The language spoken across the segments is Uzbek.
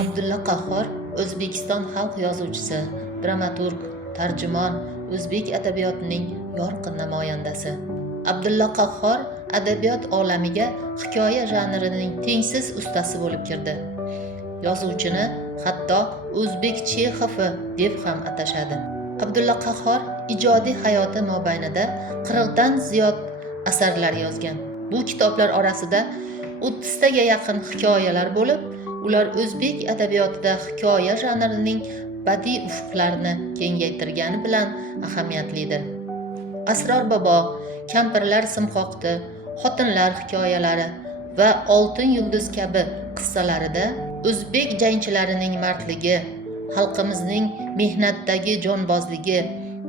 Abdulla Qahhor O'zbekiston xalq yozuvchisi, dramaturg, tarjimon, o'zbek adabiyotining yorqin namoyandasi. Abdulla Qahhor adabiyot olamiga hikoya janrining tengsiz ustasi bo'lib kirdi. Yozuvchini hatto o'zbek Chexovi deb ham atashadi. Abdulla Qahhor ijodiy hayoti mobaynida 40 dan ziyod asarlar yozgan. Bu kitoblar orasida 30 taga yaqin hikoyalar bo'lib, ular o'zbek adabiyotida hikoya janrining badiiy ufqlarini kengaytirgani bilan ahamiyatlidir. Asror bobo, kampirlar simqoqdi, xotinlar hikoyalari va Oltin yulduz kabi qissalarida o'zbek jangchilarining mardligi, xalqimizning mehnatdagi jonbozligi,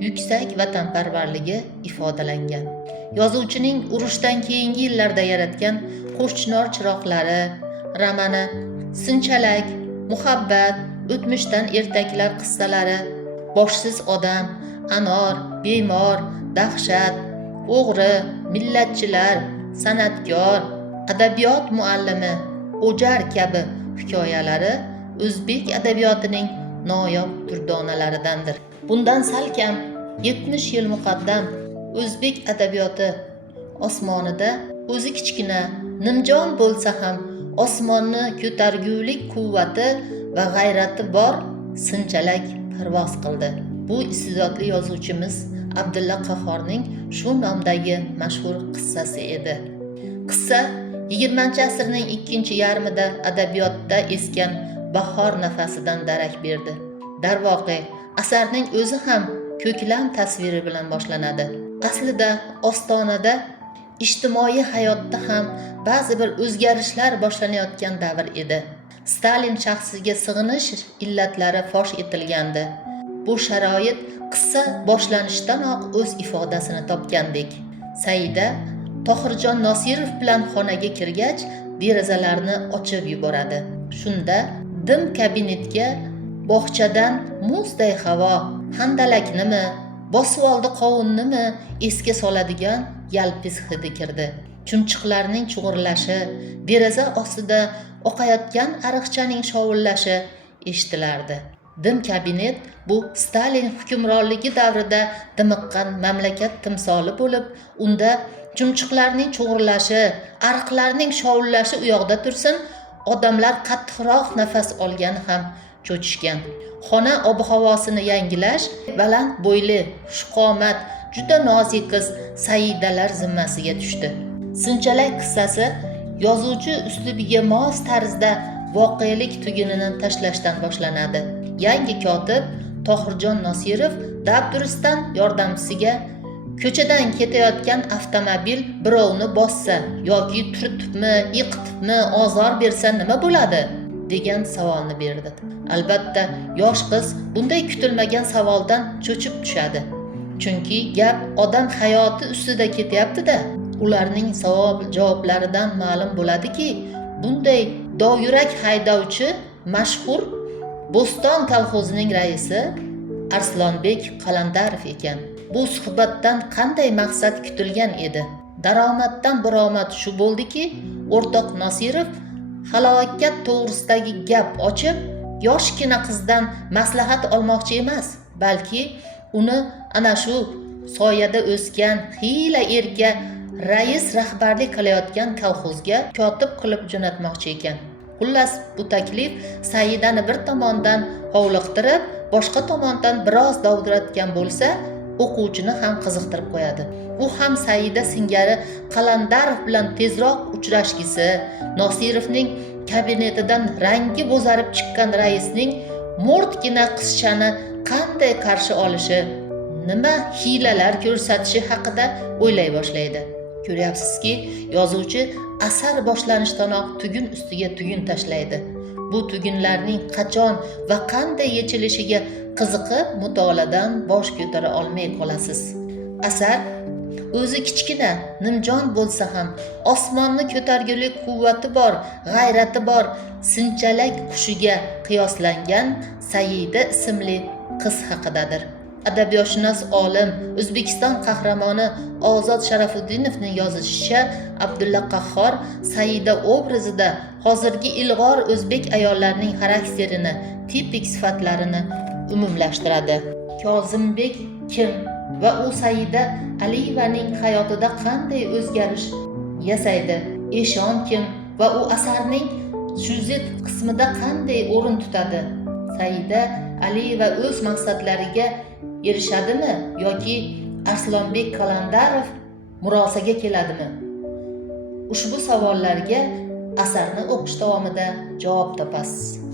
yuksak vatanparvarligi ifodalangan. Yozuvchining urushdan keyingi yillarda yaratgan Qo'shchinor chiroqlari romani, Sinchalak, Muhabbat, O'tmishdan ertaklar qissalari, Boshsiz odam, Anor, Bemor, Dahshat, O'g'ri, Millatchilar, San'atkor, Adabiyot muallimi, O'jar kabi hikoyalari o'zbek adabiyotining noyob durdonalaridandir. Bundan salkam 70 yil muqaddam o'zbek adabiyoti osmonida o'zi kichkina, nimjon bo'lsa ham osmonni ko'targulik quvvati va g'ayrati bor Sinchalak parvoz qildi. Bu iste'dodli yozuvchimiz Abdulla Qahhorning shu nomdagi mashhur qissasi edi. Qissa 20-asrning ikkinchi yarmida adabiyotda esgan bahor nafasidan darak berdi. Darvoqe, asarning o'zi ham ko'klam tasviri bilan boshlanadi. Aslida ostonada ijtimoiy hayotda ham ba'zi bir o'zgarishlar boshlanayotgan davr edi. Stalin shaxsiga sig'inish illatlari fosh etilgandi. Bu sharoit qissa boshlanishdanoq o'z ifodasini topgandek. Saida Tohirjon Nosirov bilan xonaga kirgach, derazalarni ochib yuboradi. Shunda dim kabinetga bog'chadan muzday havo, handalaknimi, bosib oldi qovunnimi esga soladigan yalpiz hidi kirdi. Chumchuqlarning chug'urlashi, deraza ostida oqayotgan ariqchaning shovullashi eshitilardi. Dim kabinet bu Stalin hukmronligi davrida dimiqqan mamlakat timsoli bo'lib, unda chumchuqlarning chug'urlashi, ariqlarning shovullashi u yoqda tursin, odamlar qattiqroq nafas olgani ham cho'chishgan. Xona ob-havosini yangilash baland bo'yli, xushqomat, juda nozik qiz Saidalar zimmasiga tushdi. Sinchalak qissasi yozuvchi uslubiga mos tarzda voqelik tugunini tashlashdan boshlanadi. Yangi kotib Tohirjon Nosirov dabdurustdan yordamchisiga ko'chadan ketayotgan avtomobil birovni bossa yoki turtibmi, yiqitibmi, ozor bersa nima bo'ladi degan savolni berdi. Albatta, yosh qiz bunday kutilmagan savoldan cho'chib tushadi. Chunki gap odam hayoti ustida ketyapti-da. Ularning savol-javoblaridan ma'lum bo'ladiki, bunday dovyurak haydovchi mashhur Bo'ston kolxozining raisi Arslonbek Qalandarov ekan. Bu suhbatdan qanday maqsad kutilgan edi? Daromaddan buromad shu bo'ldiki, o'rtoq Nosirov halokat to'g'risidagi gap ochib, yoshgina qizdan maslahat olmoqchi emas, balki uni ana shu soyada o'sgan xiyla erga rais rahbarlik qilayotgan kolxozga kotib qilib jo'natmoqchi ekan. Xullas, bu taklif Saidani bir tomondan hovliqtirib, boshqa tomondan biroz dovdiratgan bo'lsa, o'quvchini ham qiziqtirib qo'yadi. U ham Saida singari Qalandarov bilan tezroq uchrashgisi, Nosirovning kabinetidan rangi bo'zarib chiqqan raisning mo'rtgina qizchani qanday qarshi olishi, nima hiylalar ko'rsatishi haqida o'ylay boshlaydi. Ko'ryapsizki, yozuvchi asar boshlanishdanoq tugun ustiga tugun tashlaydi. Bu tugunlarning qachon va qanday yechilishiga qiziqib mutolaadan bosh ko'tara olmay qolasiz. Asar o'zi kichkina, nimjon bo'lsa ham osmonni ko'targulik quvvati bor, g'ayrati bor Sinchalak qushiga qiyoslangan Saida ismli qiz haqidadir. adabiyotshunos olim, O'zbekiston qahramoni Ozod Sharafutdinovning yozishicha, Abdulla Qahhor Saida obrazida hozirgi ilg'or o'zbek ayollarining xarakterini, tipik sifatlarini umumlashtiradi. Kozimbek kim va u Saida Aliyevaning hayotida qanday o'zgarish yasaydi? Eshon kim va u asarning syujet qismida qanday o'rin tutadi? Saida Aliyeva o'z maqsadlariga erishadimi yoki Arslonbek Qalandarov murosaga keladimi? Ushbu savollarga asarni o'qish davomida javob topasiz.